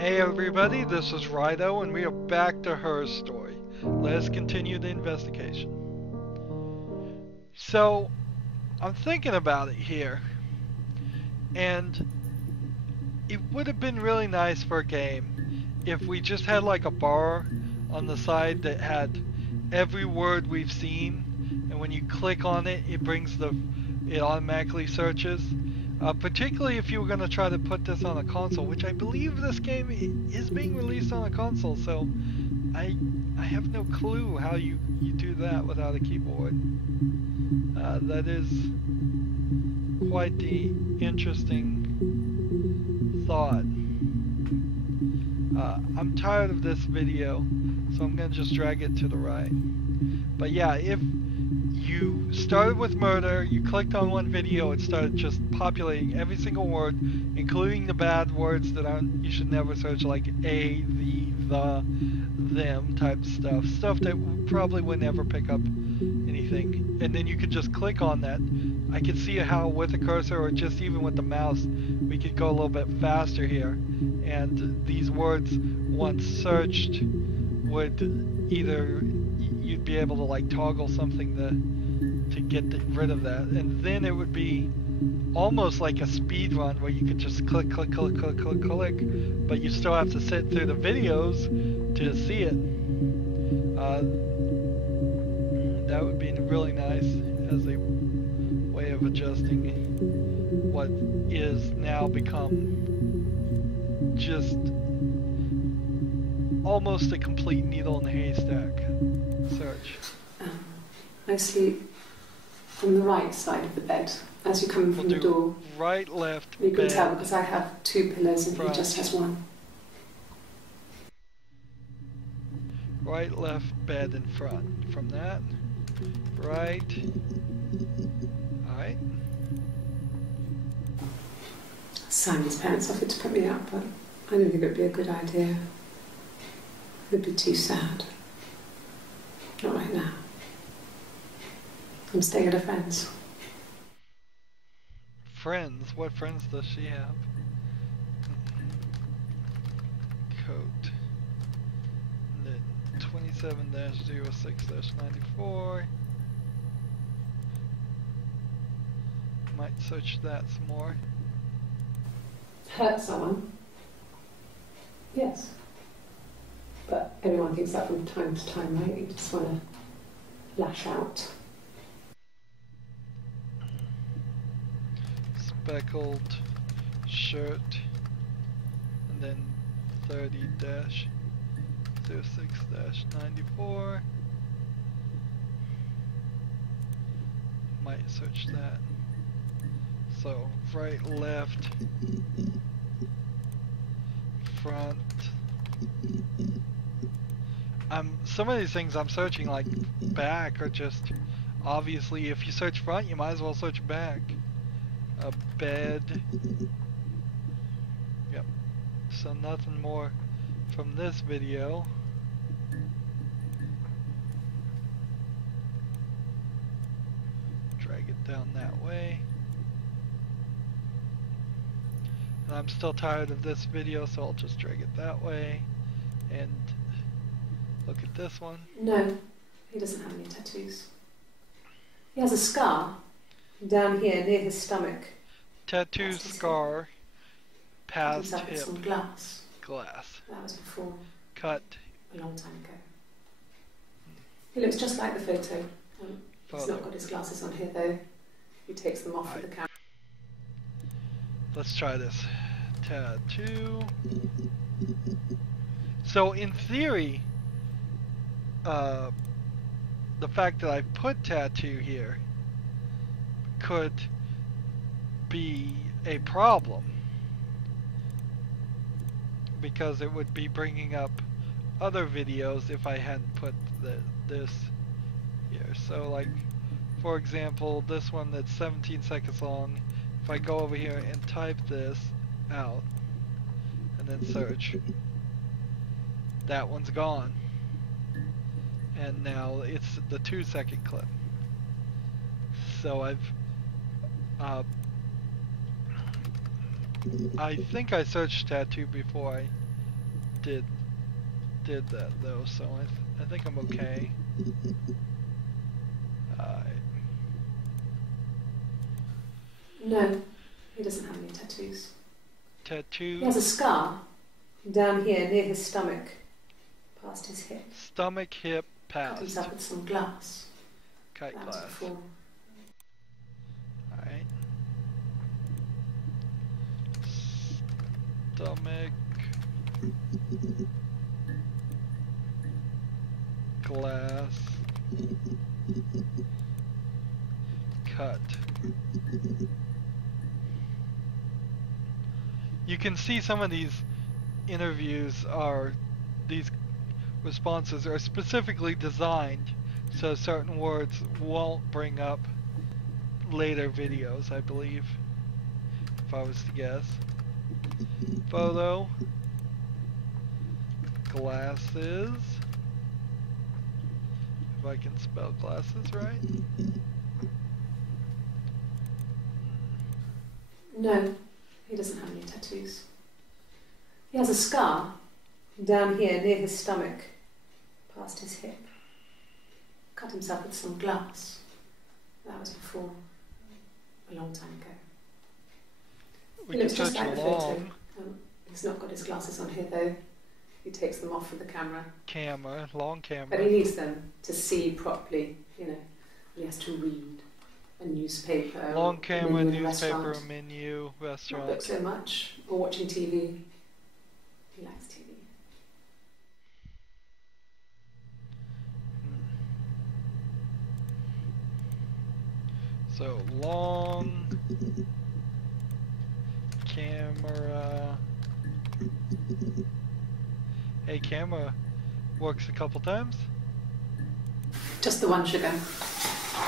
Hey everybody, this is Rydo and we are back to her story. Let's continue the investigation. So, I'm thinking about it here, and it would have been really nice for a game if we just had like a bar on the side that had every word we've seen, and when you click on it, it automatically searches. Particularly if you were going to try to put this on a console, which I believe this game is being released on a console, so I have no clue how you do that without a keyboard. That is quite the interesting thought. I'm tired of this video, so I'm going to just drag it to the right. But yeah, if you started with murder, you clicked on one video, it started just populating every single word, including the bad words that you should never search, like a, the, them type stuff. Stuff that probably would never pick up anything. And then you could just click on that. I could see how with the cursor or just even with the mouse, we could go a little bit faster here. And these words, once searched, would either you'd be able to like toggle something to get rid of that, and then it would be almost like a speed run where you could just click, but you still have to sit through the videos to see it. That would be really nice as a way of adjusting what is now become just almost a complete needle in the haystack search. I sleep on the right side of the bed as you come from the door. Right, left, you can bed, tell because I have two pillows and front. he just has one. Right, left, bed, in front. From that, right. Alright. Simon's parents offered to put me up, but I don't think it would be a good idea. It would be too sad. Not right now. I'm staying at a friend's. Friends? What friends does she have? Coat. And then 27-06-94. Might search that some more. Hurt someone? Yes. But everyone thinks that from time to time, right? You just want to lash out. Speckled shirt, and then 30-06-94. Might search that. So right, left, front. Some of these things I'm searching like back are just obviously if you search front you might as well search back. A bed. Yep. So nothing more from this video. Drag it down that way. And I'm still tired of this video, so I'll just drag it that way. And look at this one. No, he doesn't have any tattoos. He has a scar down here near his stomach. Tattoo scar past hip. Some glass. Glass. That was before. Cut. A long time ago. He looks just like the photo. He's not got his glasses on here though. He takes them off with the camera. Let's try this. Tattoo. So in theory, the fact that I put tattoo here could be a problem because it would be bringing up other videos if I hadn't put this here. So like, for example, this one that's 17 seconds long, if I go over here and type this out and then search, that one's gone. And now it's the 2-second clip. So I think I searched tattoo before I did that though, so I think I'm okay. No, he doesn't have any tattoos. Tattoos? He has a scar down here near his stomach, past his hip. Stomach, hip, past. Cut himself with some glass. Cut That glass. was before. Alright. Stomach. Glass. Cut. You can see some of these interviews these responses are specifically designed so certain words won't bring up later videos, I believe, if I was to guess. Photo. Glasses. If I can spell glasses right. No, he doesn't have any tattoos. He has a scar down here near his stomach, past his hip. Cut himself with some glass. That was before, a long time ago. We can search long. He's not got his glasses on here though. He takes them off with the camera. Long camera. But he needs them to see properly, you know. He has to read a newspaper. Long camera, newspaper, restaurant. menu, restaurant. Not book so much, or watching TV. He likes TV. So, long camera. Hey, camera works a couple times. Just the one sugar.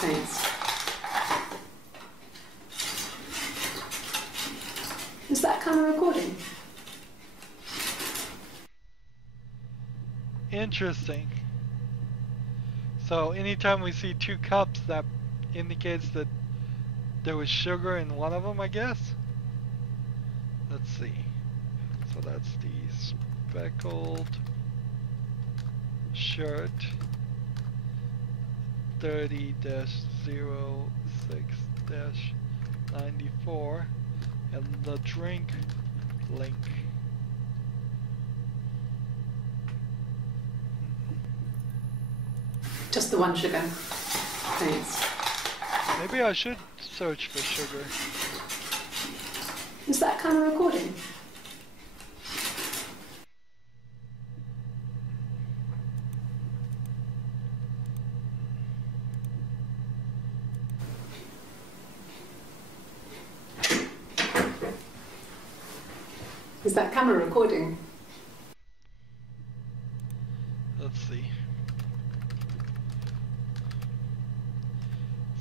Thanks. Is that camera recording? Interesting. So anytime we see two cups, that indicates that there was sugar in one of them, I guess. Let's see. So that's the speckled shirt 30-06-94 and the drink link. Just the one sugar. Thanks. Maybe I should search for sugar. Is that camera recording? Is that camera recording? Let's see.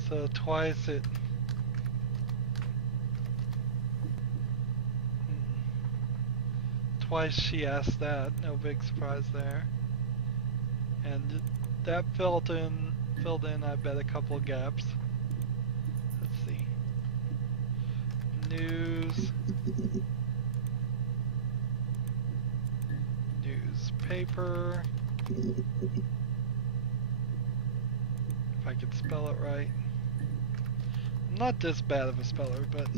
So twice it... Twice she asked that, no big surprise there. And that filled in, I bet, a couple of gaps. Let's see. News. Newspaper. If I could spell it right. I'm not this bad of a speller, but...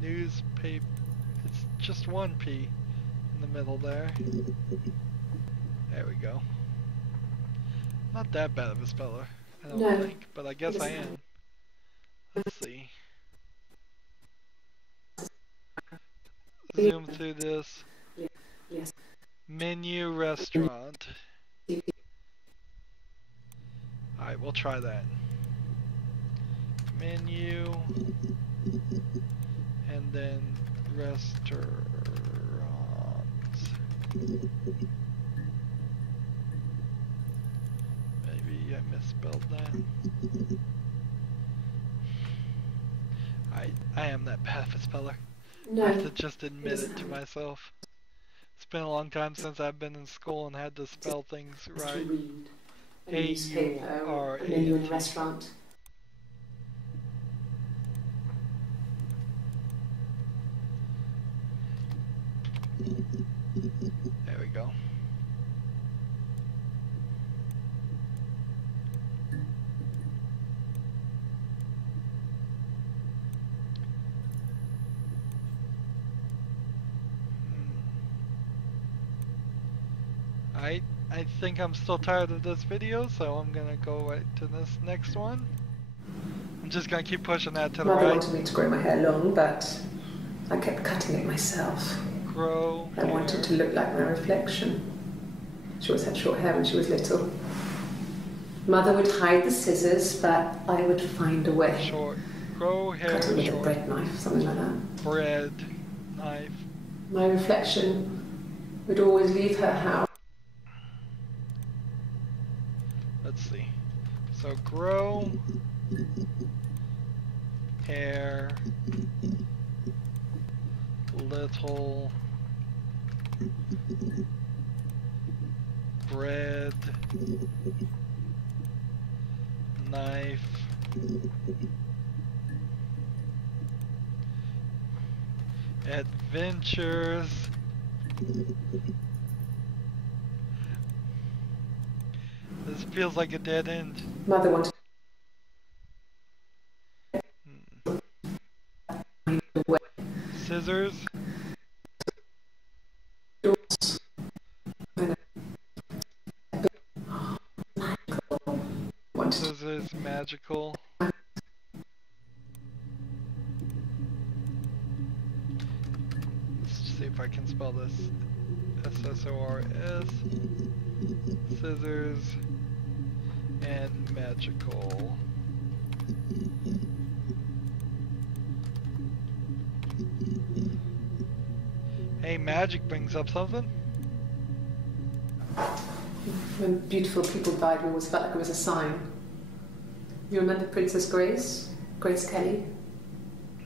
Newspaper. It's just one P in the middle there. There we go. Not that bad of a speller, I don't think, but I guess I am. Let's see. Zoom through this. Yes. Menu restaurant. Alright, we'll try that. Menu. And then restaurants. Maybe I misspelled that. I am that bad of a speller. No. I have to just admit it to myself. It's been a long time since I've been in school and had to spell things right. A-U-R-A. Menu in a restaurant. There we go. I think I'm still tired of this video, so I'm gonna go right to this next one. I'm just gonna keep pushing that to the Mother right. wanted me to grow my hair long, but I kept cutting it myself. Grow I wanted to look like my reflection. She always had short hair when she was little. Mother would hide the scissors, but I would find a way. Short. Grow hair Cut it with short. a bread knife, something like that. Bread knife. My reflection would always leave her house. Let's see. So grow hair little bread knife adventures This feels like a dead end. Mother wanted Scissors. Scissors magical. Let's see if I can spell this. S-S-O-R-S. Scissors and magical. Hey, magic brings up something. When beautiful people died, we always felt like it was a sign. You remember Princess Grace? Grace Kelly?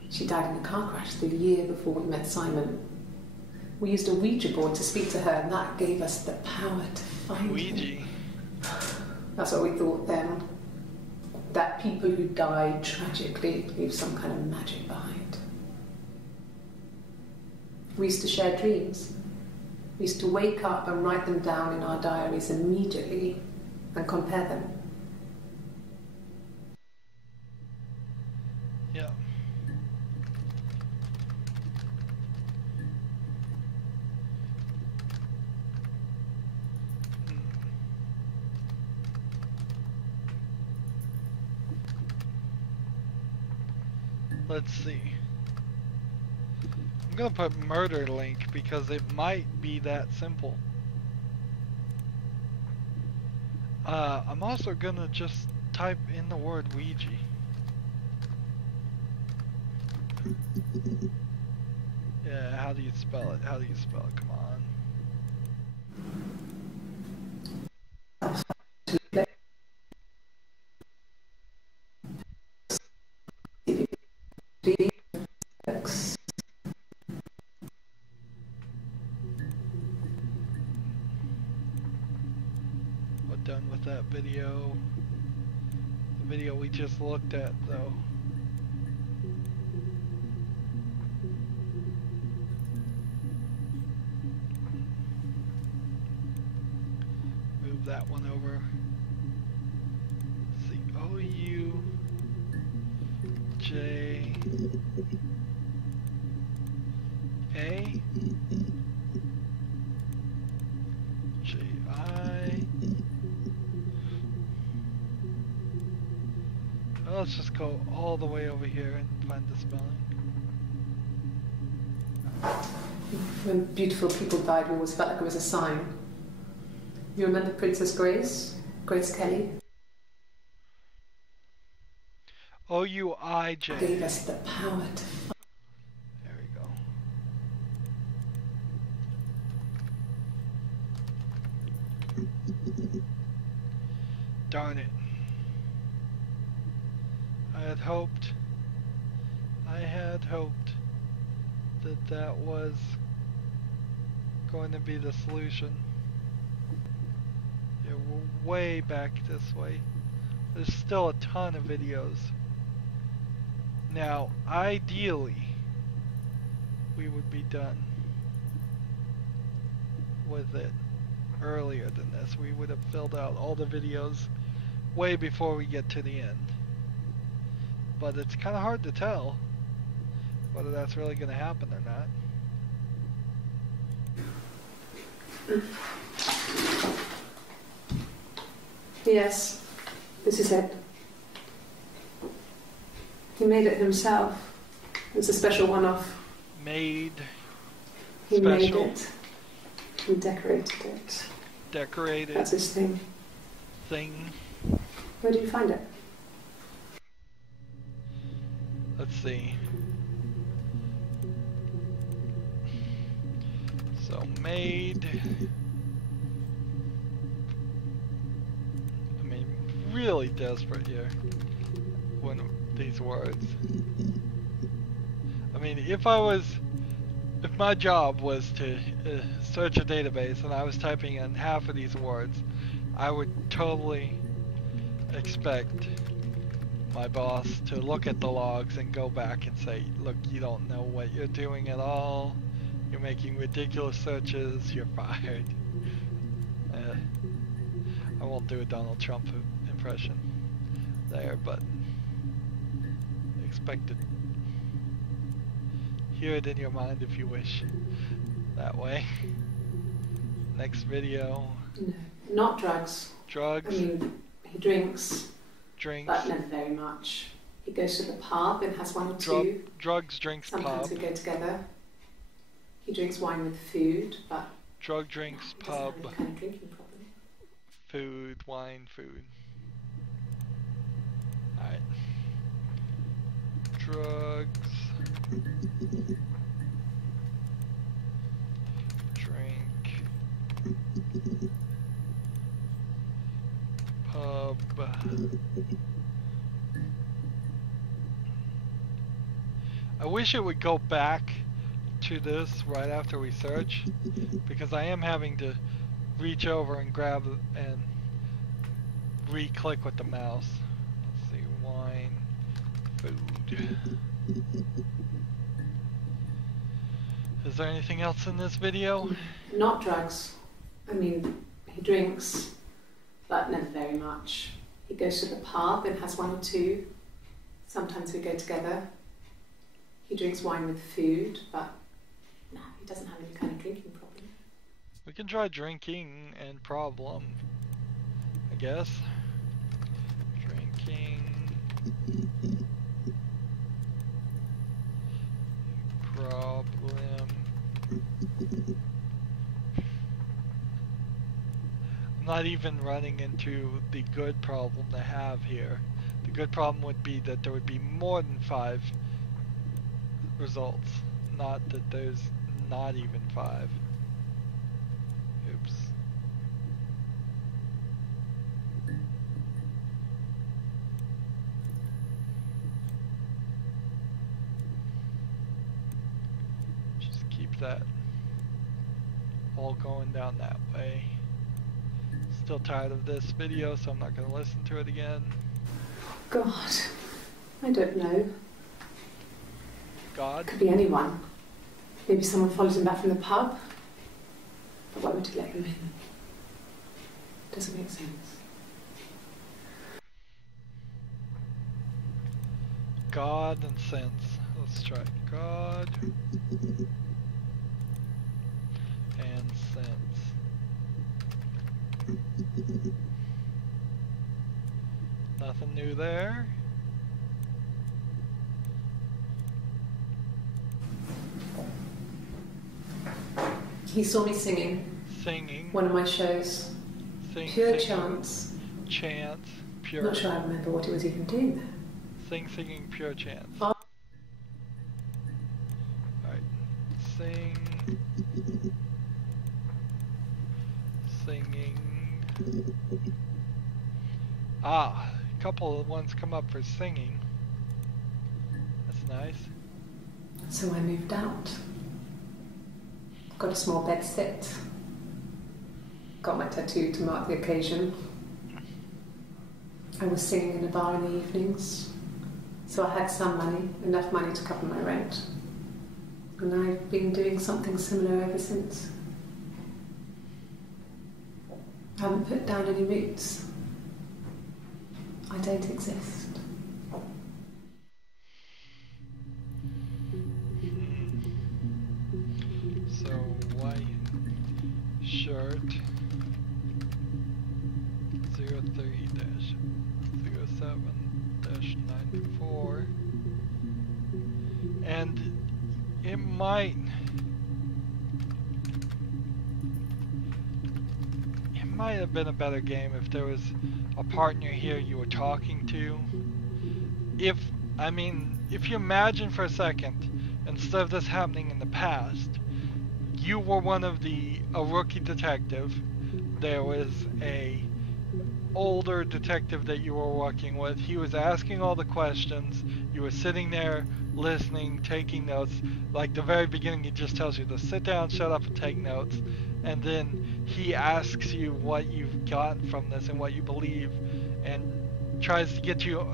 She died in a car crash the year before we met Simon. We used a Ouija board to speak to her, and that gave us the power to find Ouija. him. That's what we thought then. That people who died tragically leave some kind of magic behind. We used to share dreams. We used to wake up and write them down in our diaries immediately and compare them. Yeah. Let's see. I'm gonna put murder link because it might be that simple. I'm also gonna just type in the word Ouija. Yeah, how do you spell it? How do you spell it? Come on. We're done with that video. The video we just looked at, though. Move that one over. Let's see, O-U-J-A J-I. Well, let's just go all the way over here and find the spelling. When beautiful people died, we always felt like it was a sign. You remember Princess Grace? Grace Kelly? O-U-I-J. Gave us the power to find. There we go. Darn it. I had hoped that that was going to be the solution. Yeah, we're way back this way. There's still a ton of videos. Now, ideally, we would be done. with it earlier than this. We would have filled out all the videos way before we get to the end. But it's kind of hard to tell whether that's really going to happen or not. Yes, this is it. He made it himself. It's a special one-off. Made He special. made it and decorated it. Decorated. That's his thing. Thing. Where did you find it? Let's see. So made. I mean, really desperate here. When these words. I mean, if my job was to search a database and I was typing in half of these words, I would totally expect my boss to look at the logs and go back and say, look, you don't know what you're doing at all. You're making ridiculous searches. You're fired. I won't do a Donald Trump impression there, but expect it. Hear it in your mind if you wish. That way. Next video. No, not drugs. Drugs. I mean, he drinks. Drinks. But never very much. He goes to the pub and has one or two. Drugs, drinks, Sometimes pub. we go together. He drinks wine with food, but drug, drinks, he pub. doesn't have any kind of drinking problem. Food, wine, food. Alright. Drugs. Drink. Pub. I wish it would go back to this right after we search, because I am having to reach over and grab and re-click with the mouse. Let's see, wine, food. Is there anything else in this video? Not drugs. I mean, he drinks, but never very much. He goes to the pub and has one or two. Sometimes we go together. He drinks wine with food, but no, he doesn't have any kind of drinking problem. We can try drinking and problem, I guess. Drinking. Problem. I'm not even running into the good problem to have here. The good problem would be that there would be more than 5 results, not that there's not even 5. Oops. Just keep that all going down that way. Still tired of this video, so I'm not going to listen to it again. God, I don't know. God? Could be anyone. Maybe someone follows him back from the pub. But why would he let him in? Doesn't make sense. God and sense. Let's try God and sense. Nothing new there. He saw me singing. Singing. One of my shows. Pure chance. Chance. Pure. I'm not sure I remember what he was even doing there. Singing, pure chance. Oh. Alright. Sing. Singing. Ah, a couple of ones come up for singing. That's nice. So I moved out. Got a small bed sit. Got my tattoo to mark the occasion. I was singing in a bar in the evenings. So I had some money, enough money to cover my rent. And I've been doing something similar ever since. haven't put down any roots. I don't exist. So, white shirt 03-07-94, and it might have been a better game if there was a partner here you were talking to. If you imagine for a second, instead of this happening in the past, you were a rookie detective. There was a older detective that you were working with. He was asking all the questions. You were sitting there listening, taking notes. Like the very beginning, he just tells you to sit down, shut up, and take notes. And then he asks you what you've gotten from this and what you believe, and tries to get you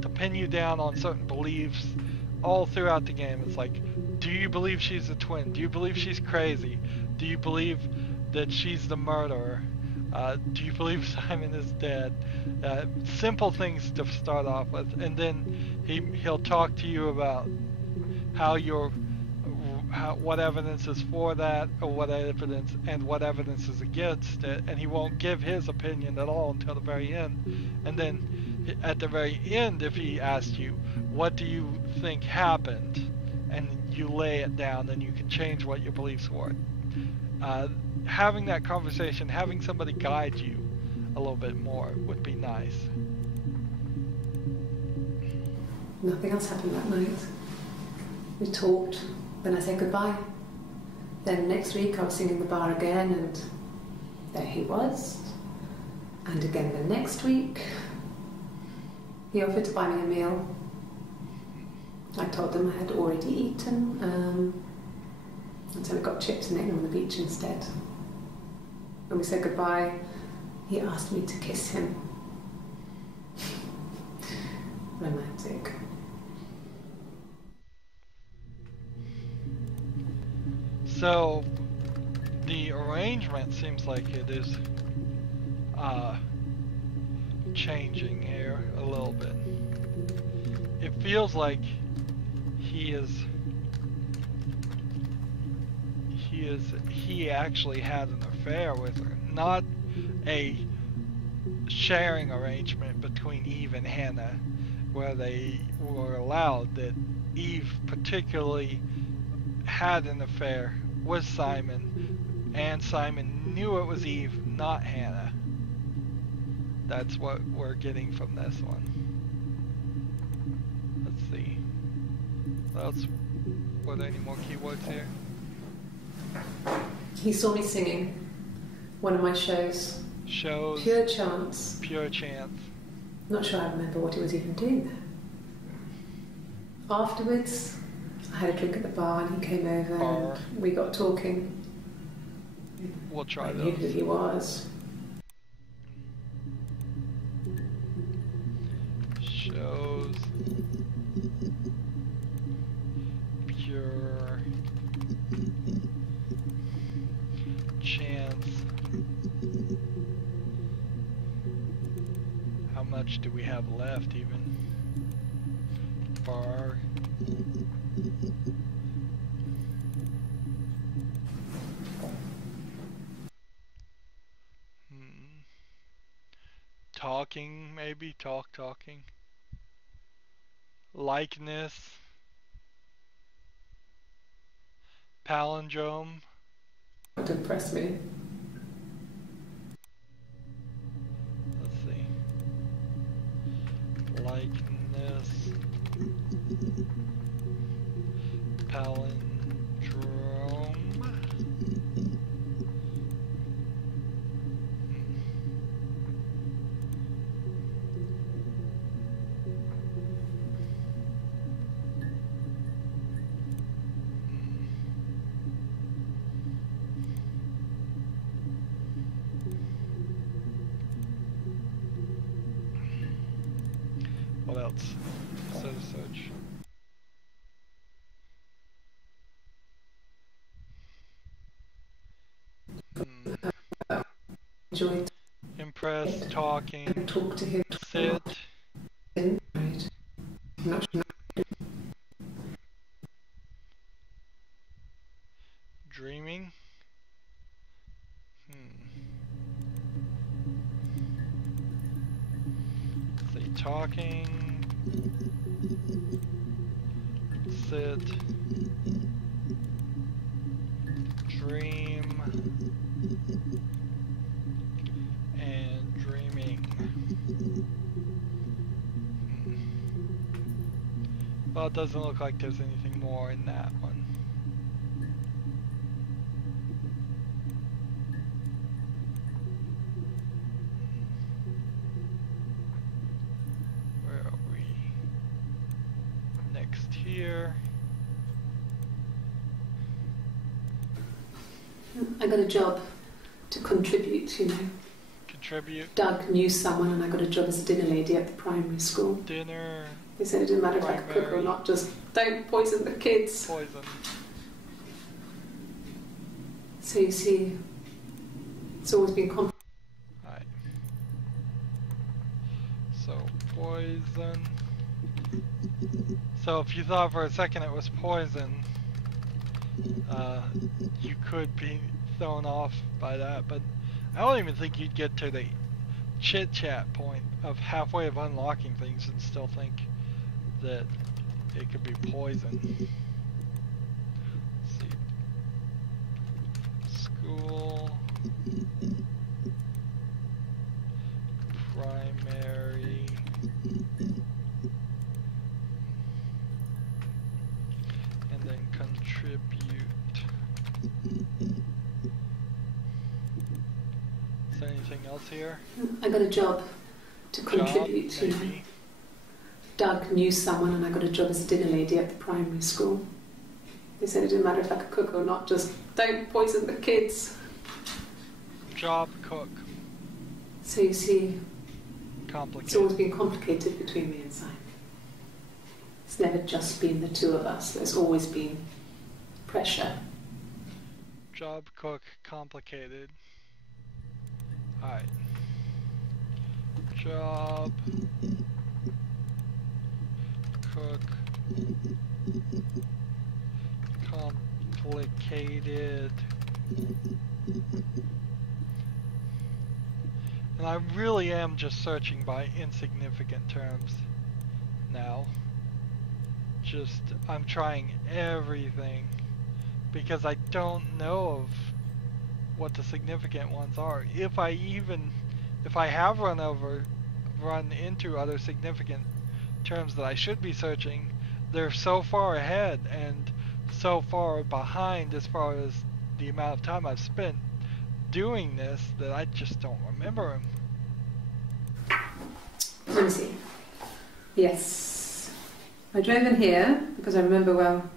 to pin you down on certain beliefs all throughout the game. It's like, do you believe she's a twin? Do you believe she's crazy? Do you believe that she's the murderer? Do you believe Simon is dead? Simple things to start off with, and then he'll talk to you about what evidence is for that, or what evidence is against it, and he won't give his opinion at all until the very end. And then at the very end, if he asks you, what do you think happened, and you lay it down, then you can change what your beliefs were. Having that conversation, having somebody guide you a little bit more would be nice. Nothing else happened that night. We talked, then I said goodbye. Then next week I was singing the bar again, and there he was. And again the next week, he offered to buy me a meal. I told him I had already eaten, and so we got chips and ate them on the beach instead. When we said goodbye, he asked me to kiss him. Romantic. So, the arrangement seems like it is changing here a little bit. It feels like he actually had an affair with her, not a sharing arrangement between Eve and Hannah, where they were allowed, that Eve particularly had an affair with Simon, and Simon knew it was Eve, not Hannah. That's what we're getting from this one. Let's see. What else? Were there any more keywords here? He saw me singing one of my shows. Shows. Pure chance. Pure chance. Not sure I remember what he was even doing there. Afterwards, I had a drink at the bar and he came over and we got talking. We'll try I those. knew who he was. Shows. Pure chance. How much do we have left even? Bar. Talking, maybe? Talking. Likeness. Palindrome. Don't impress me. Let's see. Likeness. Palindrome. What else? Set a search. Enjoyed. press talking, and talk to him. sit, Right. Not sure. dreaming. Say talking, sit, dream, and dreaming. Well, it doesn't look like there's anything more in that one. Where are we? Next here. I got a job to contribute, you know. Contribute. Doug knew someone and I got a job as a dinner lady at the primary school. Dinner. They said it didn't matter if I could cook or not, just don't poison the kids. Poison. So you see, it's always been complicated. Alright. So, poison. So if you thought for a second it was poison, you could be thrown off by that, but I don't even think you'd get to the chit-chat point of halfway of unlocking things and still think that it could be poison. Let's see. School. Primary. And then contribute. Is there anything else here? I got a job to contribute, Job, you know. maybe. Doug knew someone and I got a job as a dinner lady at the primary school. They said it didn't matter if I could cook or not, just don't poison the kids. Job, cook. So you see, Complicated. it's always been complicated between me and Simon. It's never just been the two of us. There's always been pressure. Job, cook, complicated. Alright. Job, cook, complicated. And I really am just searching by insignificant terms now. Just, I'm trying everything because I don't know of what the significant ones are. If I have run into other significant terms that I should be searching, they're so far ahead and so far behind as far as the amount of time I've spent doing this that I just don't remember them. Let me see. Yes. I drove in here because I remember well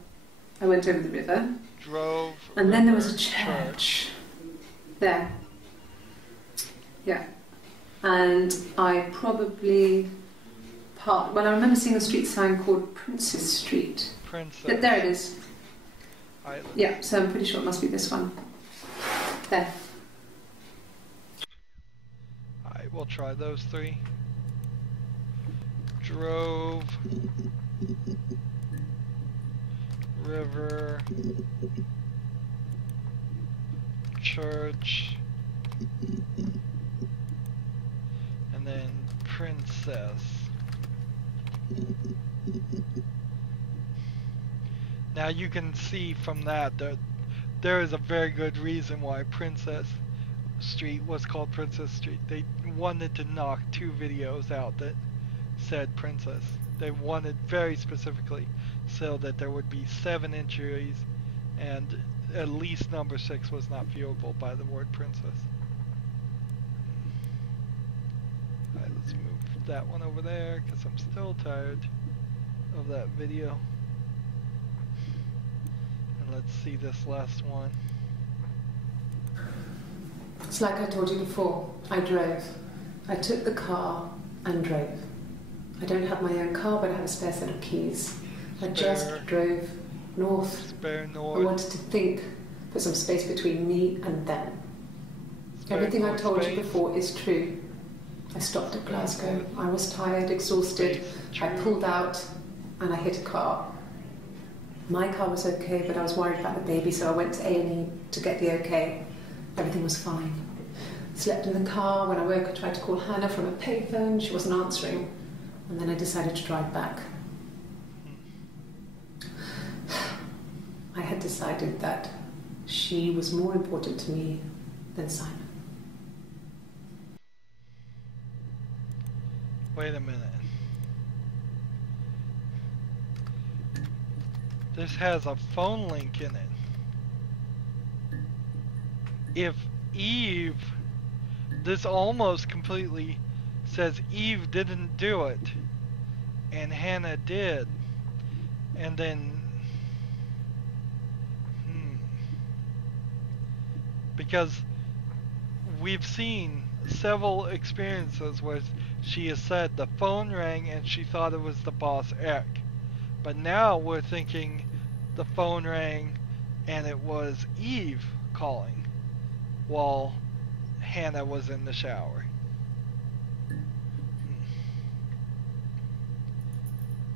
I went over the river. Drove. And then there was a church. There. Yeah. And I probably parked. Well, I remember seeing a street sign called Princess Street. Princess. There it is. Island. Yeah, so I'm pretty sure it must be this one. There. Alright, we'll try those three. Drove. River. Church. And then princess. Now you can see from that there is a very good reason why Princess Street was called Princess Street. They wanted to knock 2 videos out that said princess. They wanted very specifically so that there would be 7 entries and at least number 6 was not viewable by the word princess. Alright, let's move that one over there because I'm still tired of that video. And let's see this last one. It's like I told you before. I drove. I took the car and drove. I don't have my own car, but I have a spare set of keys. I just drove north. Spare north. I wanted to think, put some space between me and them. Spare Everything I north told space. you before is true. I stopped at Glasgow. I was tired, exhausted. I pulled out and I hit a car. My car was okay, but I was worried about the baby, so I went to A&E to get the okay. Everything was fine. Slept in the car. When I woke, I tried to call Hannah from a payphone. She wasn't answering. And then I decided to drive back. I had decided that she was more important to me than Simon. Wait a minute. This has a phone link in it. If Eve, this almost completely says Eve didn't do it, and Hannah did, and then, because we've seen several experiences where she has said the phone rang and she thought it was the boss Eric, but now we're thinking the phone rang and it was Eve calling while Hannah was in the shower.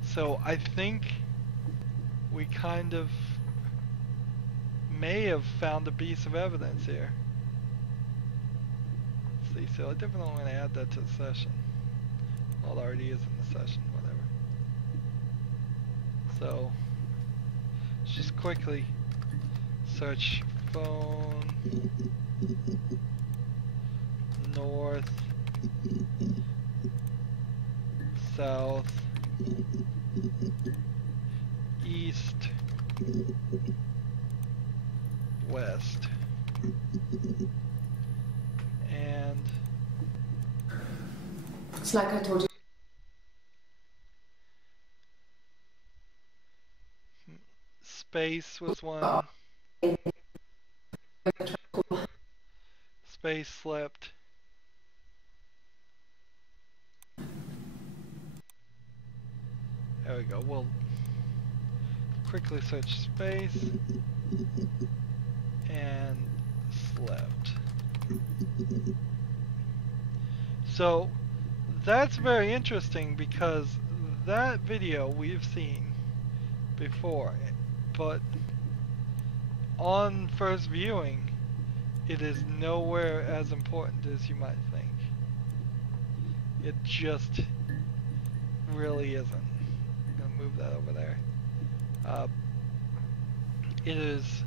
So I think we kind of may have found a piece of evidence here. Let's see, so I definitely want to add that to the session. Well, it already is in the session, whatever. So, let's just quickly search phone north, south, east, west, and it's like I told you. Space was one. Space slept. There we go. We'll quickly search space and slept. So that's very interesting because that video we've seen before, but on first viewing it is nowhere as important as you might think. It just really isn't. I'm gonna move that over there. It is,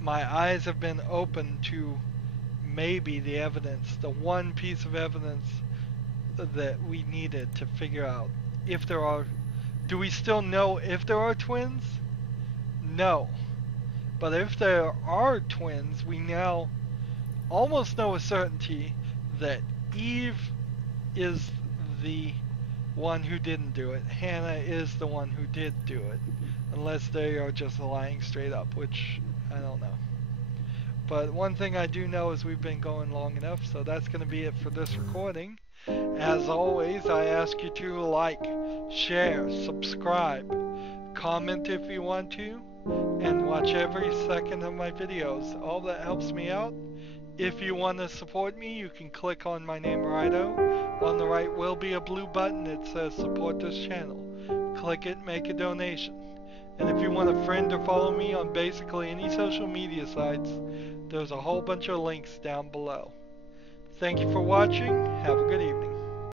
my eyes have been open to maybe the evidence, the one piece of evidence that we needed to figure out if there are, do we still know if there are twins? No. But if there are twins, we now almost know with certainty that Eve is the one who didn't do it. Hannah is the one who did do it. Unless they are just lying straight up, which I don't know. But one thing I do know is we've been going long enough, so that's going to be it for this recording. As always, I ask you to like, share, subscribe, comment if you want to, and watch every second of my videos. All that helps me out. If you want to support me, you can click on my name, Rydo. On the right will be a blue button that says support this channel. Click it, make a donation. And if you want a friend or follow me on basically any social media sites, there's a whole bunch of links down below. Thank you for watching. Have a good evening.